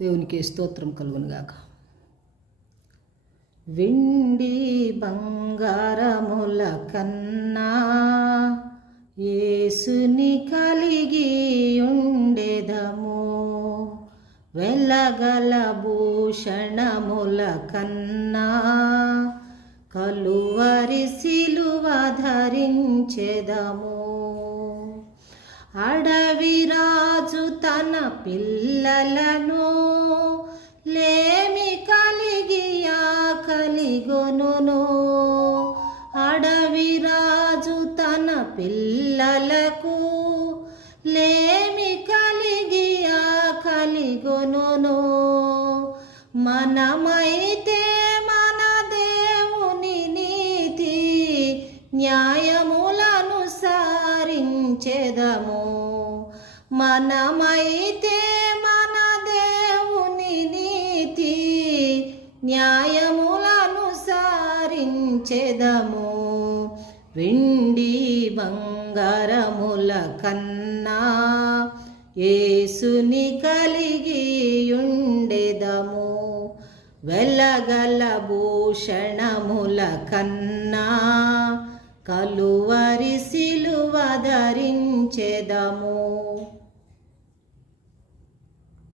దేవునికి స్తోత్రం కలుగునుగాక. వెండి బంగారముల కన్నా యేసుని కలిగి ఉండెదము. వెలగల భూషణముల కన్నా కలువరి సిలువ ధరించెదము. అడవి రాజు తన పిల్లలను లేమి కలిగి ఆకలిగొనును. అడవి రాజు తన పిల్లలకు లేమి కలిగి ఆకలిగొనును. మనమైతే మన దేవుని నీతి న్యాయములను సారించెదము. మనమైతే మన దేవుని నీతి న్యాయములను సారించెదము. వెండి బంగారముల కన్నా యేసుని కలిగి ఉండెదము. వెలగల భూషణముల కన్నా కలువరి సిలువ ధరించెదము.